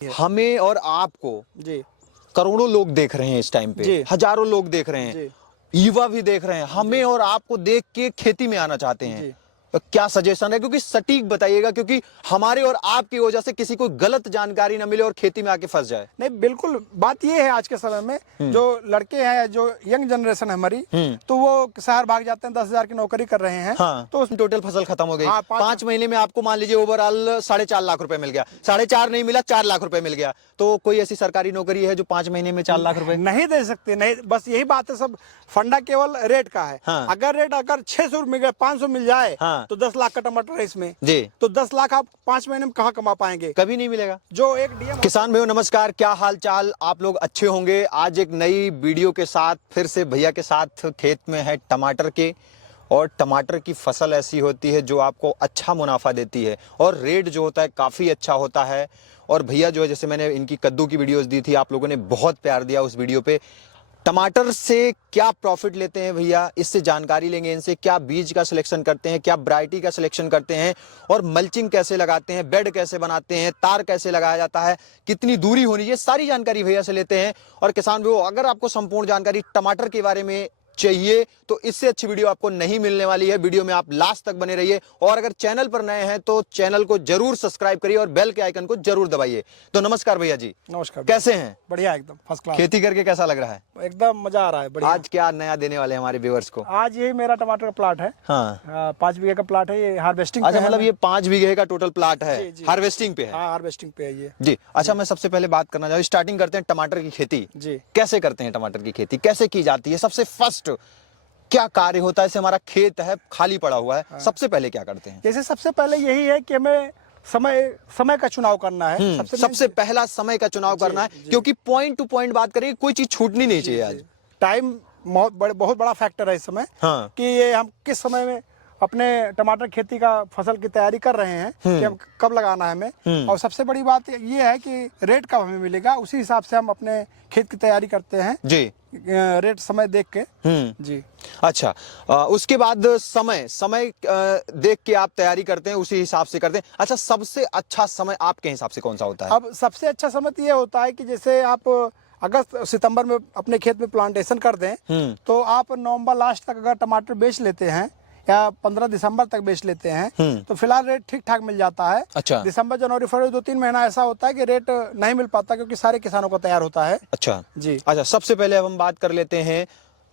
हमें और आपको जी करोड़ों लोग देख रहे हैं इस टाइम पे, हजारों लोग देख रहे हैं, युवा भी देख रहे हैं, हमें और आपको देख के खेती में आना चाहते हैं। तो क्या सजेशन है, क्योंकि सटीक बताइएगा, क्योंकि हमारे और आपकी वजह से किसी को गलत जानकारी ना मिले और खेती में आके फंस जाए। नहीं, बिल्कुल बात ये है आज के समय में जो लड़के हैं, जो यंग जनरेशन है हमारी, तो वो शहर भाग जाते हैं, 10,000 की नौकरी कर रहे हैं। हाँ, तो टोटल फसल खत्म हो गई। हाँ, 5 महीने में आपको मान लीजिए ओवरऑल 4.5 लाख रुपए मिल गया, 4.5 नहीं मिला, 4 लाख रुपए मिल गया। तो कोई ऐसी सरकारी नौकरी है जो 5 महीने में 4 लाख रुपए नहीं दे सकते? नहीं, बस यही बात है, सब फंडा केवल रेट का है। हाँ। अगर 600 मिल गया, 500 मिल जाए, हाँ। तो 10 लाख का टमाटर है इसमें जी, तो 10 लाख आप 5 महीने में कहाँ कमा पाएंगे? कभी नहीं मिलेगा। जो एक डीएम किसान भाइयों नमस्कार, क्या हाल चाल, आप लोग अच्छे होंगे। आज एक नई वीडियो के साथ फिर से भैया के साथ खेत में है टमाटर के, और टमाटर की फसल ऐसी होती है जो आपको अच्छा मुनाफा देती है और रेट जो होता है काफ़ी अच्छा होता है। और भैया जो है, जैसे मैंने इनकी कद्दू की वीडियोस दी थी, आप लोगों ने बहुत प्यार दिया उस वीडियो पे। टमाटर से क्या प्रॉफिट लेते हैं भैया, इससे जानकारी लेंगे इनसे। क्या बीज का सिलेक्शन करते हैं, क्या वैरायटी का सिलेक्शन करते हैं, और मल्चिंग कैसे लगाते हैं, बेड कैसे बनाते हैं, तार कैसे लगाया जाता है, कितनी दूरी होनी चाहिए, सारी जानकारी भैया से लेते हैं। और किसान भाइयों, अगर आपको संपूर्ण जानकारी टमाटर के बारे में चाहिए तो इससे अच्छी वीडियो आपको नहीं मिलने वाली है। वीडियो में आप लास्ट तक बने रहिए, और अगर चैनल पर नए हैं तो चैनल को जरूर सब्सक्राइब करिए और बेल के आइकन को जरूर दबाइए। तो नमस्कार भैया जी। नमस्कार, कैसे हैं? बढ़िया, एकदम फर्स्ट क्लास। खेती करके कैसा लग रहा है? एकदम मजा आ रहा है, बढ़िया। आज क्या नया देने वाले हैं हमारे व्यूअर्स को? आज ये मेरा टमाटर का प्लाट है। हाँ, 5 बीघे का प्लाट है, ये हार्वेस्टिंग। अच्छा, मतलब ये 5 बीघे का टोटल प्लाट है, हार्वेस्टिंग पे है? हाँ, हार्वेस्टिंग पे है ये जी। अच्छा, मैं सबसे पहले बात करना चाहूँ, स्टार्टिंग करते हैं टमाटर की खेती जी। कैसे करते हैं, टमाटर की खेती कैसे की जाती है, सबसे फर्स्ट क्या कार्य होता है? जैसे हमारा खेत है खाली पड़ा हुआ है, सबसे पहले क्या करते हैं? जैसे सबसे पहले यही है कि हमें समय का चुनाव करना है। सबसे पहला समय का चुनाव करना है, क्योंकि पॉइंट टू पॉइंट बात करें, कोई चीज छूटनी नहीं चाहिए। आज टाइम बहुत बड़ा फैक्टर है इस समय। हाँ। कि ये हम किस समय में अपने टमाटर खेती का फसल की तैयारी कर रहे हैं कि अब कब लगाना है हमें। और सबसे बड़ी बात ये है कि रेट कब हमें मिलेगा, उसी हिसाब से हम अपने खेत की तैयारी करते हैं जी, रेट समय देख के। जी। अच्छा, उसके बाद समय देख के आप तैयारी करते हैं, उसी हिसाब से करते हैं। अच्छा, सबसे अच्छा समय आपके हिसाब से कौन सा होता है? अब सबसे अच्छा समय तो ये होता है कि जैसे आप अगस्त सितंबर में अपने खेत में प्लांटेशन कर दें, तो आप नवंबर लास्ट तक अगर टमाटर बेच लेते हैं या 15 दिसंबर तक बेच लेते हैं, तो फिलहाल रेट ठीक ठाक मिल जाता है। अच्छा। दिसंबर जनवरी फरवरी 2-3 महीना ऐसा होता है कि रेट नहीं मिल पाता, क्योंकि सारे किसानों को तैयार होता है। अच्छा जी। अच्छा, सबसे पहले अब हम बात कर लेते हैं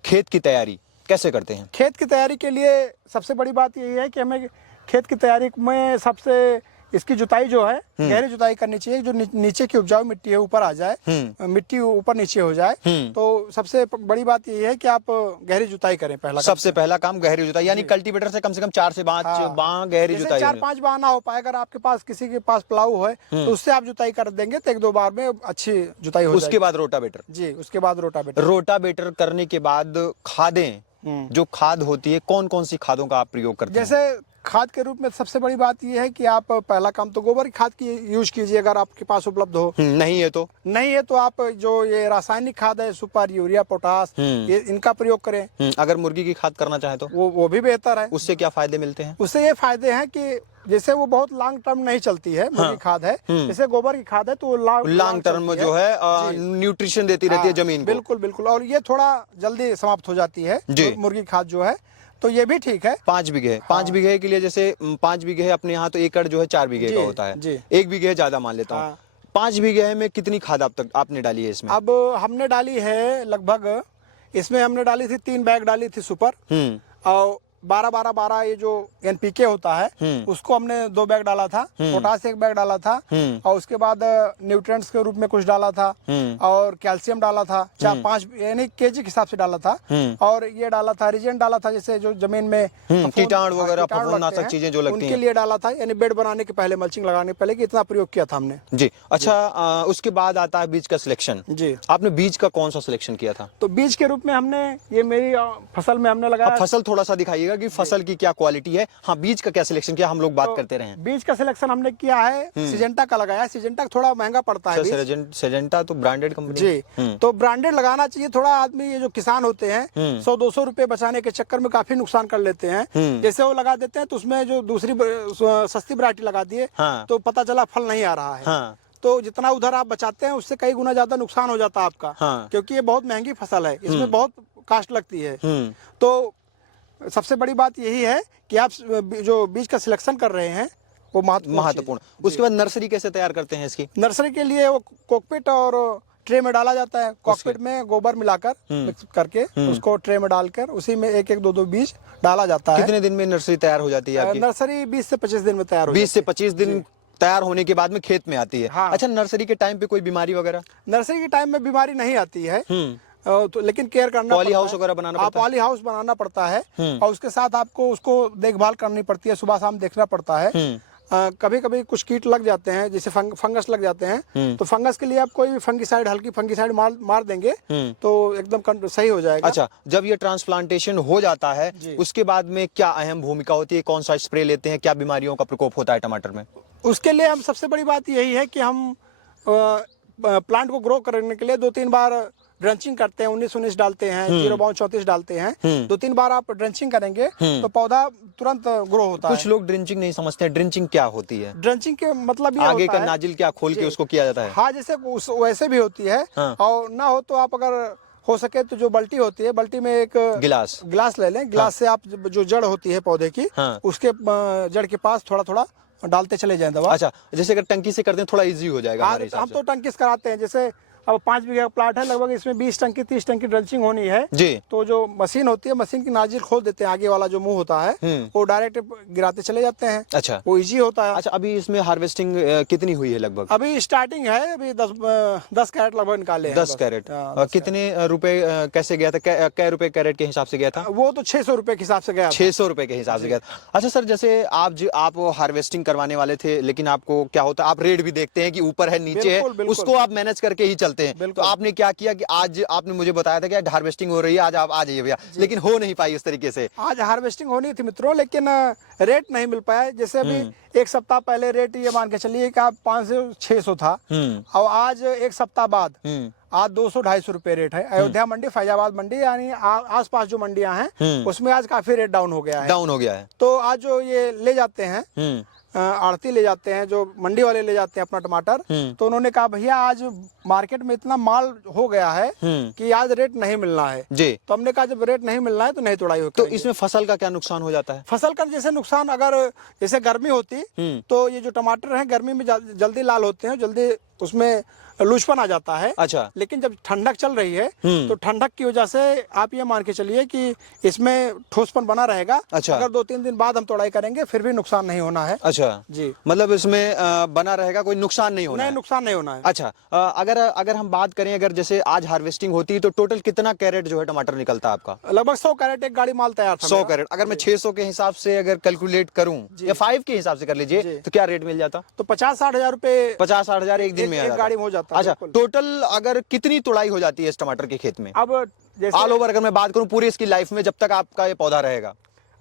खेत की तैयारी कैसे करते हैं। खेत की तैयारी के लिए सबसे बड़ी बात यही है कि हमें खेत की तैयारी में सबसे इसकी जुताई जो है गहरी जुताई करनी चाहिए, जो नीचे की उपजाऊ मिट्टी है ऊपर आ जाए, मिट्टी ऊपर नीचे हो जाए। तो सबसे बड़ी बात ये है कि आप गहरी जुताई करें। सबसे पहला काम गहरी जुताई, यानी कल्टीवेटर से कम 4 से 5 बां गहरी जुताई। 4-5 बां ना हो पाए, अगर आपके पास किसी के पास प्लाऊ है तो उससे आप जुताई कर देंगे तो 1-2 बार में अच्छी जुताई हो जाएगी। उसके बाद रोटावेटर। जी, उसके बाद रोटावेटर करने के बाद खादें, जो खाद होती है, कौन कौन सी खादों का आप प्रयोग करते हैं? जैसे खाद के रूप में सबसे बड़ी बात यह है कि आप पहला काम तो गोबर की खाद की यूज कीजिए, अगर आपके पास उपलब्ध हो। नहीं है तो आप जो ये रासायनिक खाद है, सुपर, यूरिया, पोटास, ये इनका प्रयोग करें। अगर मुर्गी की खाद करना चाहे तो वो भी बेहतर है। उससे क्या फायदे मिलते हैं? उससे ये फायदे हैं कि जैसे वो बहुत लॉन्ग टर्म नहीं चलती है, मुर्गी खाद है, जैसे गोबर की खाद है तो लॉन्ग टर्म जो है न्यूट्रिशन देती रहती है जमीन को। बिल्कुल बिल्कुल, और ये थोड़ा जल्दी समाप्त हो जाती है मुर्गी खाद जो है, तो ये भी ठीक है। 5 बीघे 5 बीघे के लिए, जैसे 5 बीघे अपने यहाँ तो एकड़ जो है 4 बीघे का होता है, 1 बीघे ज्यादा मान लेता हूँ। 5 बीघे में कितनी खाद अब तक आपने डाली है इसमें? अब हमने डाली है लगभग, इसमें हमने डाली थी 3 बैग डाली थी सुपर, और 12-12-12 ये जो एनपीके होता है उसको हमने 2 बैग डाला था, पोटास 1 बैग डाला था, और उसके बाद न्यूट्रिएंट्स के रूप में कुछ डाला था, और कैल्शियम डाला था 4-5 यानी केजी के हिसाब से डाला था, और ये डाला था रिजेंट डाला था, जैसे जो जमीन में कीटाणु वगैरह फफूंदनाशक चीजें जो लगती हैं उनके लिए डाला था, यानी बेड बनाने के पहले, मल्चिंग लगाने के पहले, कि इतना प्रयोग किया था हमने। जी। अच्छा, उसके बाद आता है बीज का सिलेक्शन। जी। आपने बीज का कौन सा सिलेक्शन किया था? तो बीज के रूप में हमने ये मेरी फसल में हमने लगाया। फसल थोड़ा सा दिखाइएगा कि फसल की क्या क्वालिटी है। हाँ, बीज का क्या सिलेक्शन किया, हम लोग बात करते रहे। बीज का सिलेक्शन हमने किया है, सिजेंटा का लगाया। सिजेंटा थोड़ा महंगा पड़ता है। सिजेंटा तो ब्रांडेड कंपनी। जी, तो ब्रांडेड लगाना चाहिए। थोड़ा आदमी, ये जो किसान होते हैं, 100-200 रुपए बचाने के चक्कर में काफी नुकसान कर लेते हैं। जैसे वो लगा देते हैं तो उसमें जो दूसरी सस्ती वैरायटी लगा दिए, तो पता चला फल नहीं आ रहा है। तो जितना उधर आप बचाते हैं उससे कई गुना ज्यादा नुकसान हो जाता है आपका। हाँ। क्योंकि ये बहुत महंगी फसल है, इसमें बहुत कास्ट लगती है। तो सबसे बड़ी बात यही है कि आप जो बीज का सिलेक्शन कर रहे हैं वो महत्वपूर्ण। उसके बाद नर्सरी कैसे तैयार करते हैं इसकी? नर्सरी के लिए वो कोकपिट और ट्रे में डाला जाता है। कॉकपिट में गोबर मिलाकर मिक्स करके उसको ट्रे में डालकर उसी में एक एक दो दो बीज डाला जाता है। कितने दिन में नर्सरी तैयार हो जाती है आपकी? नर्सरी 20 से 25 दिन में तैयार हो 20 से 25 दिन तैयार होने के बाद में खेत में आती है। हाँ। अच्छा, नर्सरी के टाइम पे कोई बीमारी वगैरह? नर्सरी के टाइम में बीमारी नहीं आती है, तो लेकिन केयर करना पॉली हाउस वगैरह बनाना पड़ता है? पॉली हाउस बनाना पड़ता है और उसके साथ आपको उसको देखभाल करनी पड़ती है, सुबह शाम देखना पड़ता है। कभी कभी कुछ कीट लग जाते हैं, जैसे फंगस लग जाते हैं, तो फंगस के लिए आप कोई भी फंगिसाइड, हल्की फंगिसाइड मार देंगे तो एकदम सही हो जाएगा। अच्छा, जब ये ट्रांसप्लांटेशन हो जाता है उसके बाद में क्या अहम भूमिका होती है? कौन सा स्प्रे लेते हैं? क्या बीमारियों का प्रकोप होता है टमाटर में? उसके लिए हम सबसे बड़ी बात यही है कि हम प्लांट को ग्रो करने के लिए 2-3 बार ड्रेंचिंग करते हैं, 19-19 डालते हैं, 0.34 डालते हैं। 2-3 बार आप ड्रेंचिंग करेंगे तो पौधा तुरंत ग्रो होता है। कुछ लोग ड्रेंचिंग नहीं समझते हैं, ड्रेंचिंग क्या होती है? ड्रेंचिंग के मतलब ये आगे होता का है, नाजिल क्या खोल के उसको किया जाता है? हाँ, जैसे वैसे भी होती है। और ना हो तो आप अगर हो सके तो जो बल्टी होती है, बल्टी में एक गिलास ले लें। गिलास से आप जो जड़ होती है पौधे की, उसके जड़ के पास थोड़ा थोड़ा डालते चले जाएं दवा। अच्छा, जैसे अगर टंकी से करते हैं थोड़ा इजी हो जाएगा हमारे हिसाब हम से। तो टंकी से कराते हैं। जैसे अब 5 बीघा का प्लाट है, लगभग इसमें 20 टंकी 30 टंकी ड्रेंचिंग होनी है जी। तो जो मशीन होती है, मशीन की नाजिल खोल देते हैं, आगे वाला जो मुंह होता है वो डायरेक्ट गिराते चले जाते हैं। अच्छा, वो इजी होता है। अच्छा, अभी इसमें हार्वेस्टिंग कितनी हुई है लगभग? अभी स्टार्टिंग है, अभी 10 कैरेट लगभग निकाले हैं। 10 कैरेट। कितने रुपए कैसे गया था? कै रुपए कैरेट के हिसाब से गया था? वो तो 600 रुपए के हिसाब से गया। 600 रुपए के हिसाब से गया था। अच्छा सर, जैसे आप हार्वेस्टिंग करवाने वाले थे, लेकिन आपको क्या होता है, आप रेट भी देखते हैं कि ऊपर है नीचे है, उसको आप मैनेज करके ही चलते हैं। तो आपने क्या किया कि आज आपने मुझे बताया था कि हार्वेस्टिंग हो रही है, आज आप आ जाइए भैया, लेकिन हो नहीं पाई उस तरीके से। आज हार्वेस्टिंग होनी थी मित्रों, लेकिन रेट नहीं मिल पाया। जैसे अभी एक सप्ताह पहले रेट ये मान के चलिए कि आप 500-600 था, और आज एक सप्ताह बाद आज 200-250 रुपए रेट है। अयोध्या मंडी, फैजाबाद मंडी, यानी आसपास जो मंडियां हैं उसमें आज काफी रेट डाउन हो गया है। तो आज जो ये ले जाते हैं, आड़ती ले जाते हैं, जो मंडी वाले ले जाते हैं अपना टमाटर, तो उन्होंने कहा भैया आज मार्केट में इतना माल हो गया है कि आज रेट नहीं मिलना है जी। तो हमने कहा जब रेट नहीं मिलना है तो नहीं तोड़ाई होगी। तो इसमें फसल का क्या नुकसान हो जाता है? फसल का जैसे नुकसान, अगर जैसे गर्मी होती तो ये जो टमाटर है गर्मी में जल्दी लाल होते हैं, जल्दी उसमें लूजपन आ जाता है। अच्छा, लेकिन जब ठंडक चल रही है तो ठंडक की वजह से आप ये मान के चलिए कि इसमें ठोसपन बना रहेगा। अच्छा, अगर 2-3 दिन बाद हम तोड़ाई करेंगे फिर भी नुकसान नहीं होना है। अच्छा जी, मतलब इसमें बना रहेगा, कोई नुकसान नहीं होना है। नुकसान नहीं होना है। अच्छा, अगर हम बात करें, अगर जैसे आज हार्वेस्टिंग होती है तो टोटल कितना कैरेट जो है टमाटर निकलता है आपका? लगभग 100 कैरेट एक गाड़ी माल तैयार था। 100 कैरेट। अगर मैं 600 के हिसाब से अगर कैलकुलेट करूं या 5 के हिसाब से कर लीजिए तो क्या रेट मिल जाता? तो 50-60 हजार रुपए, 50-60 हजार एक दिन में एक गाड़ी में हो जाता है। अच्छा, टोटल अगर कितनी तुड़ाई हो जाती है इस टमाटर के खेत में? अब जैसे ऑल ओवर अगर मैं बात करूं पूरी इसकी लाइफ में, जब तक आपका ये पौधा रहेगा,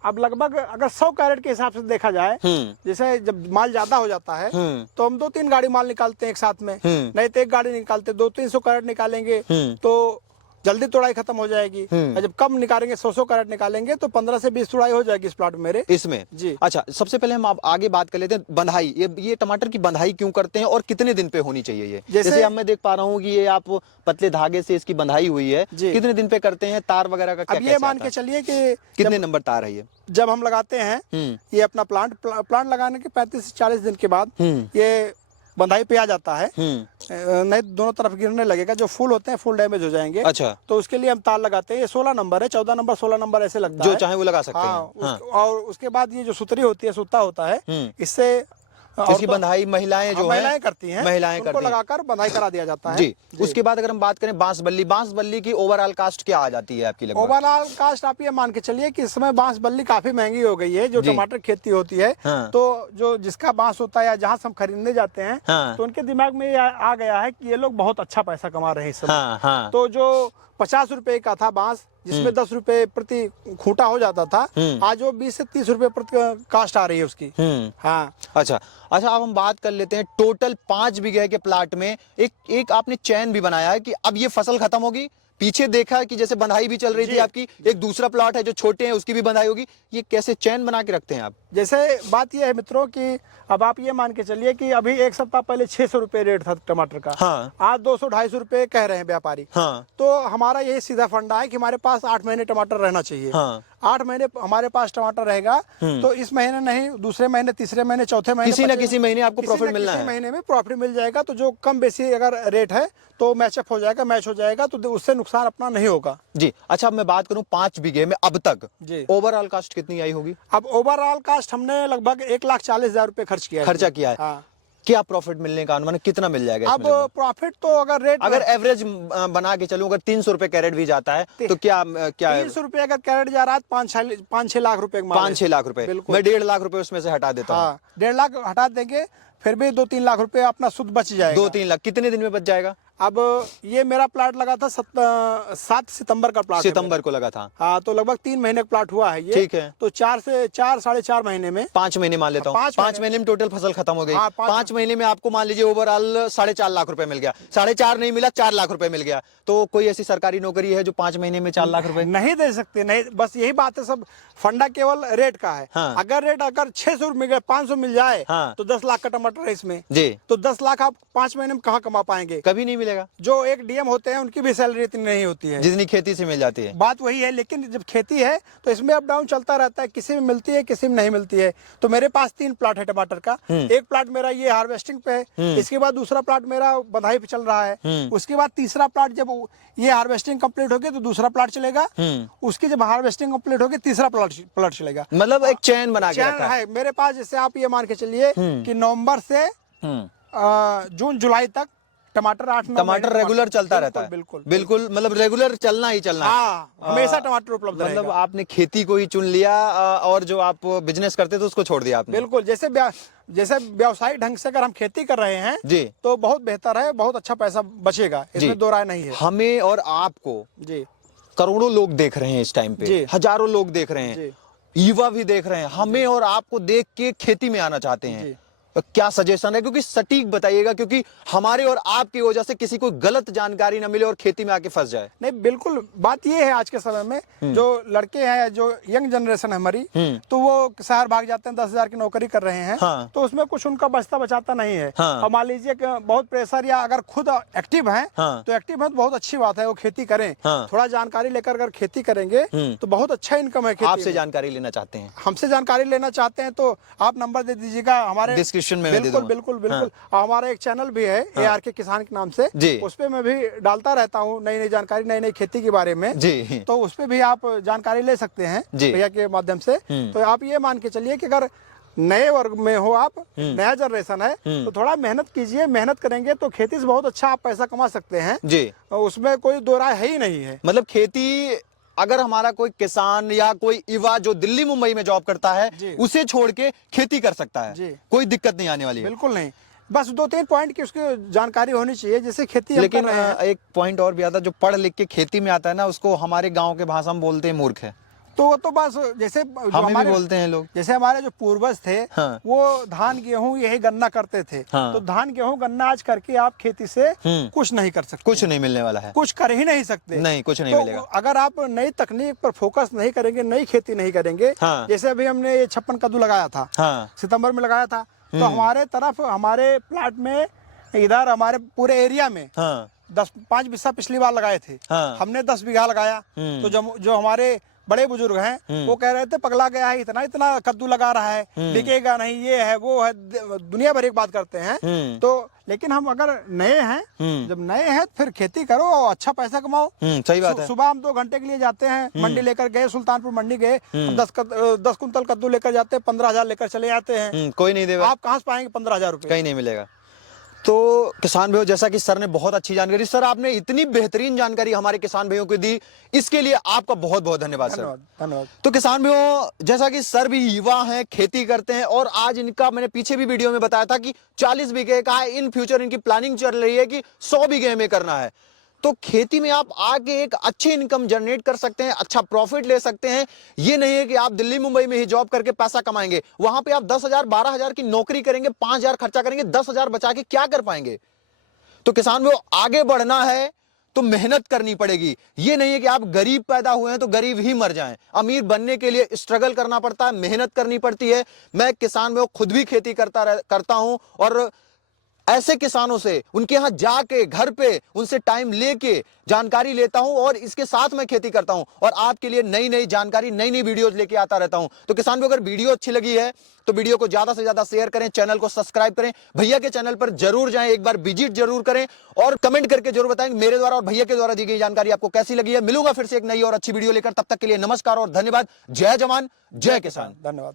अब लगभग अगर 100 कैरेट के हिसाब से देखा जाए, जैसे जब माल ज्यादा हो जाता है तो हम 2-3 गाड़ी माल निकालते हैं एक साथ में, नहीं तो एक गाड़ी निकालते, 200-300 कैरेट निकालेंगे तो जल्दी तोड़ाई खत्म हो जाएगी। और जब कम निकालेंगे, 100 कैरेट निकालेंगे तो 15 से 20 तोड़ाई हो जाएगी इस प्लॉट में मेरे इसमें जी। अच्छा, सबसे पहले हम आगे बात कर लेते हैं बंधाई। ये टमाटर की बंधाई क्यों करते हैं और कितने दिन पे होनी चाहिए ये? जैसे अब मैं देख पा रहा हूँ कि ये आप पतले धागे से इसकी बंधाई हुई है, कितने दिन पे करते हैं? तार वगैरह का क्या? अब ये मान के चलिए कि कितने नंबर तार है ये? जब हम लगाते हैं ये अपना प्लांट लगाने के 35 से 40 दिन के बाद ये बंधाई पे आ जाता है, नहीं दोनों तरफ गिरने लगेगा, जो फूल होते हैं फूल डैमेज हो जाएंगे। अच्छा, तो उसके लिए हम तार लगाते हैं। ये 16 नंबर है, 14 नंबर 16 नंबर ऐसे लगता है, जो चाहे वो लगा सकते हैं। और उसके बाद ये जो सुतरी होती है, सूता होता है, इससे इसकी बंधाई महिलाएं जो महिलाएं करती हैं, महिलाएं करती हैं, लगाकर बंधाई करा दिया जाता है जी। उसके बाद अगर हम बात करें बांस बल्ली की ओवरऑल कास्ट क्या आ जाती है आपकी लगभग? ओवरऑल कास्ट आप ये मान के चलिए कि इस समय बांस बल्ली काफी महंगी हो गई है। जो टमाटर खेती होती है तो जो जिसका बांस होता है या जहाँ से हम खरीदने जाते हैं तो उनके दिमाग में ये आ गया है कि ये लोग बहुत अच्छा पैसा कमा रहे हैं इस समय। तो जो 50 रुपए का था बांस, जिसमें 10 रुपए प्रति खूंटा हो जाता था, आज वो 20 से 30 रुपए प्रति कास्ट आ रही है उसकी। हाँ, अच्छा, अब हम बात कर लेते हैं टोटल 5 बीघे के प्लाट में एक आपने चैन भी बनाया है कि अब ये फसल खत्म होगी। पीछे देखा कि जैसे बंधाई भी चल रही थी आपकी, एक दूसरा प्लॉट है जो छोटे हैं उसकी भी बंधाई होगी। ये कैसे चैन बना के रखते हैं आप? जैसे बात यह है मित्रों कि अब आप ये मान के चलिए कि अभी एक सप्ताह पहले 600 रुपये रेट था टमाटर का। हाँ। आज 200-250 रुपये कह रहे हैं व्यापारी। हाँ। तो हमारा यही सीधा फंडा है कि हमारे पास 8 महीने टमाटर रहना चाहिए। हाँ। 8 महीने हमारे पास टमाटर रहेगा तो इस महीने नहीं, दूसरे महीने, तीसरे महीने, चौथे महीने, किसी न किसी महीने आपको प्रॉफिट मिलना है। महीने में प्रॉफिट मिल जाएगा। तो जो कम बेसी अगर रेट है तो मैचअप हो जाएगा, मैच हो जाएगा, तो उससे नुकसान अपना नहीं होगा जी। अच्छा, अब मैं बात करूं 5 बीघे में अब तक जी ओवरऑल कास्ट कितनी आई होगी? अब ओवरऑल कास्ट हमने लगभग 1,40,000 रुपये खर्च किया है। खर्चा किया है। हाँ। क्या प्रॉफिट मिलने का अनुमान कितना मिल जाएगा अब इसमें लगभग? प्रॉफिट तो अगर रेट अगर एवरेज बना के चलूं, अगर 300 रुपए कैरेट भी जाता है तो क्या 300 रुपये अगर कैरेट जा रहा है 5-6 लाख रुपए का माल है। 5-6 लाख रुपए बिल्कुल। मैं 1.5 लाख रुपए उसमें से हटा देता हूँ। हाँ, 1.5 लाख हटा देंगे फिर भी 2-3 लाख रुपए अपना शुद्ध बच जाएगा। 2-3 लाख कितने दिन में बच जाएगा? अब ये मेरा प्लाट लगा था 7 सितंबर का प्लाट है सितंबर को लगा था। मेरा। हाँ, तो लगभग 3 महीने का प्लाट हुआ है ये। ठीक है। तो 4 से 4-4.5 महीने में 5 महीने मान लेता हूँ। 5 महीने में टोटल फसल खत्म हो गई। हाँ, 5 महीने में आपको मान लीजिए ओवरऑल 4.5 लाख रुपए मिल गया। 4.5 नहीं मिला, 4 लाख रुपए मिल गया। तो कोई ऐसी सरकारी नौकरी है जो 5 महीने में 4 लाख रुपए नहीं दे सकते? नहीं, बस यही बात है, सब फंडा केवल रेट का है। हाँ। अगर रेट अगर 600 मिल गए, 500 मिल जाए हाँ। तो 10 लाख का टमाटर है इसमें। जी। तो 10 लाख आप 5 महीने में कहाँ कमा पाएंगे? कभी नहीं मिलेगा। जो एक डीएम होते हैं उनकी भी सैलरी इतनी नहीं होती है जितनी खेती से मिल जाती है। बात वही है। लेकिन जब खेती है तो इसमें अप डाउन चलता रहता है, किसी में मिलती है, किसी में नहीं मिलती है। तो मेरे पास 3 प्लाट है टमाटर का। एक प्लाट मेरा ये हार्वेस्टिंग पे है, इसके बाद दूसरा प्लाट मेरा बधाई पे चल रहा है, उसके बाद तीसरा प्लाट जब ये हार्वेस्टिंग कंप्लीट होगी तो दूसरा प्लाट चलेगा, उसकी जब हार्वेस्टिंग कंप्लीट होगी तीसरा प्लाट चलेगा। मतलब एक चैन बना के चैन रखा है। है मेरे पास। जैसे आप ये मान के चलिए कि नवंबर से जून जुलाई तक टमाटर 8-9 टमाटर रेगुलर चलता रहता है। बिल्कुल बिल्कुल, मतलब रेगुलर चलना ही चलना है। हाँ, हमेशा टमाटर उपलब्ध मतलब रहेगा। आपने खेती को ही चुन लिया और जो आप बिजनेस करते थे उसको छोड़ दिया आपने। बिल्कुल। जैसे व्यवसायिक ढंग से अगर हम खेती कर रहे हैं जी तो बहुत बेहतर है, बहुत अच्छा पैसा बचेगा, इसमें दो राय नहीं है। हमें और आपको जी करोड़ों लोग देख रहे हैं इस टाइम पे, जी। हजारों लोग देख रहे हैं, युवा भी देख रहे हैं, हमें और आपको देख के खेती में आना चाहते हैं। जी। क्या सजेशन है? क्योंकि सटीक बताइएगा, क्योंकि हमारे और आपकी वजह से किसी को गलत जानकारी ना मिले और खेती में आके फंस जाए। नहीं, बिल्कुल बात ये है आज के समय में जो लड़के हैं, जो यंग जनरेशन है हमारी, तो वो शहर भाग जाते हैं, 10,000 की नौकरी कर रहे हैं। हाँ। तो उसमें कुछ उनका बचता बचाता नहीं है। हाँ। और मान लीजिए कि बहुत प्रेशर या अगर खुद एक्टिव है हाँ। तो एक्टिव है तो बहुत अच्छी बात है, वो खेती करें। हाँ। थोड़ा जानकारी लेकर अगर खेती करेंगे तो बहुत अच्छा इनकम है खेती आपसे में। जानकारी लेना चाहते हैं, हमसे जानकारी लेना चाहते हैं तो आप नंबर दे दीजिएगा हमारे डिस्क्रिप्शन में मैं दे दूंगा। बिल्कुल। हमारा एक चैनल भी है ARK किसान के नाम से जी। उस पे मैं भी डालता रहता हूँ नई नई जानकारी, नई नई खेती के बारे में जी। तो उस पे भी आप जानकारी ले सकते हैं जी। भैया के माध्यम से। तो आप ये मान के चलिए कि अगर नए वर्ग में हो आप, नया जनरेशन है तो थोड़ा मेहनत कीजिए। मेहनत करेंगे तो खेती से बहुत अच्छा आप पैसा कमा सकते हैं जी। उसमें कोई दो राय है ही नहीं है। मतलब खेती, अगर हमारा कोई किसान या कोई युवा जो दिल्ली मुंबई में जॉब करता है जी। उसे छोड़ के खेती कर सकता है, जी। कोई दिक्कत नहीं आने वाली है। बिल्कुल नहीं, बस 2-3 पॉइंट की उसकी जानकारी होनी चाहिए। जैसे खेती हम लेकिन कर रहे हैं, एक पॉइंट और भी आता है, जो पढ़ लिख के खेती में आता है ना, उसको हमारे गांव के भाषा में बोलते हैं मूर्ख है। तो वो तो बस जैसे जो हमें भी हमारे बोलते हैं लोग। जैसे हमारे जो पूर्वज थे हाँ। वो धान गेहूं यही गन्ना करते थे। हाँ। तो धान गेहूं गन्ना आज करके आप खेती से कुछ नहीं कर सकते, कुछ नहीं मिलने वाला है, कुछ कर ही नहीं सकते। नहीं, कुछ नहीं तो मिलेगा। अगर आप नई तकनीक पर फोकस नहीं करेंगे, नई खेती नहीं करेंगे, हाँ। जैसे अभी हमने ये 56 कद्दू लगाया था, हाँ। सितंबर में लगाया था, तो हमारे तरफ हमारे प्लाट में इधर हमारे पूरे एरिया में हाँ। 5 बिस्सा पिछली बार लगाए थे। हाँ। हमने 10 बीघा लगाया। तो जो हमारे बड़े बुजुर्ग हैं वो कह रहे थे पगला गया है, इतना इतना कद्दू लगा रहा है, बिकेगा नहीं, ये है वो है, दुनिया भर एक बात करते हैं। तो लेकिन हम अगर नए हैं, जब नए हैं फिर खेती करो और अच्छा पैसा कमाओ। सही बात है। सुबह हम 2 घंटे के लिए जाते हैं, मंडी लेकर गए, सुल्तानपुर मंडी गए, 10 कुंतल कद्दू लेकर जाते हैं, 15,000 लेकर चले जाते हैं। कोई नहीं देगा, आप कहाँ से पाएंगे 15,000 रुपये? कहीं नहीं मिलेगा। तो किसान भाइयों, जैसा कि सर ने बहुत अच्छी जानकारी, सर आपने इतनी बेहतरीन जानकारी हमारे किसान भाइयों को दी, इसके लिए आपका बहुत बहुत धन्यवाद सर। धन्यवाद। तो किसान भाइयों, जैसा कि सर भी युवा हैं, खेती करते हैं, और आज इनका मैंने पीछे भी वीडियो में बताया था कि 40 बीघे का है, इन फ्यूचर इनकी प्लानिंग चल रही है कि 100 बीघे में करना है। तो खेती में आप आगे एक अच्छी इनकम जनरेट कर सकते हैं, अच्छा प्रॉफिट ले सकते हैं। ये नहीं है कि आप दिल्ली मुंबई में ही जॉब करके पैसा कमाएंगे, वहां पे आप 10,000 12,000 की नौकरी करेंगे, 5,000 खर्चा करेंगे, 10,000 बचा के क्या कर पाएंगे? तो किसान वो आगे बढ़ना है तो मेहनत करनी पड़ेगी। ये नहीं है कि आप गरीब पैदा हुए हैं तो गरीब ही मर जाएं। अमीर बनने के लिए स्ट्रगल करना पड़ता है, मेहनत करनी पड़ती है। मैं किसान में खुद भी खेती करता हूं और ऐसे किसानों से उनके यहां जाके घर पे उनसे टाइम लेके जानकारी लेता हूं और इसके साथ मैं खेती करता हूं और आपके लिए नई नई जानकारी, नई नई वीडियोस लेके आता रहता हूं। तो किसान को अगर वीडियो अच्छी लगी है तो वीडियो को ज्यादा से ज्यादा शेयर करें, चैनल को सब्सक्राइब करें, भैया के चैनल पर जरूर जाएं, एक बार विजिट जरूर करें और कमेंट करके जरूर बताएं मेरे द्वारा और भैया के द्वारा दी गई जानकारी आपको कैसी लगी है। मिलूंगा फिर से एक नई और अच्छी वीडियो लेकर, तब तक के लिए नमस्कार और धन्यवाद। जय जवान जय किसान। धन्यवाद।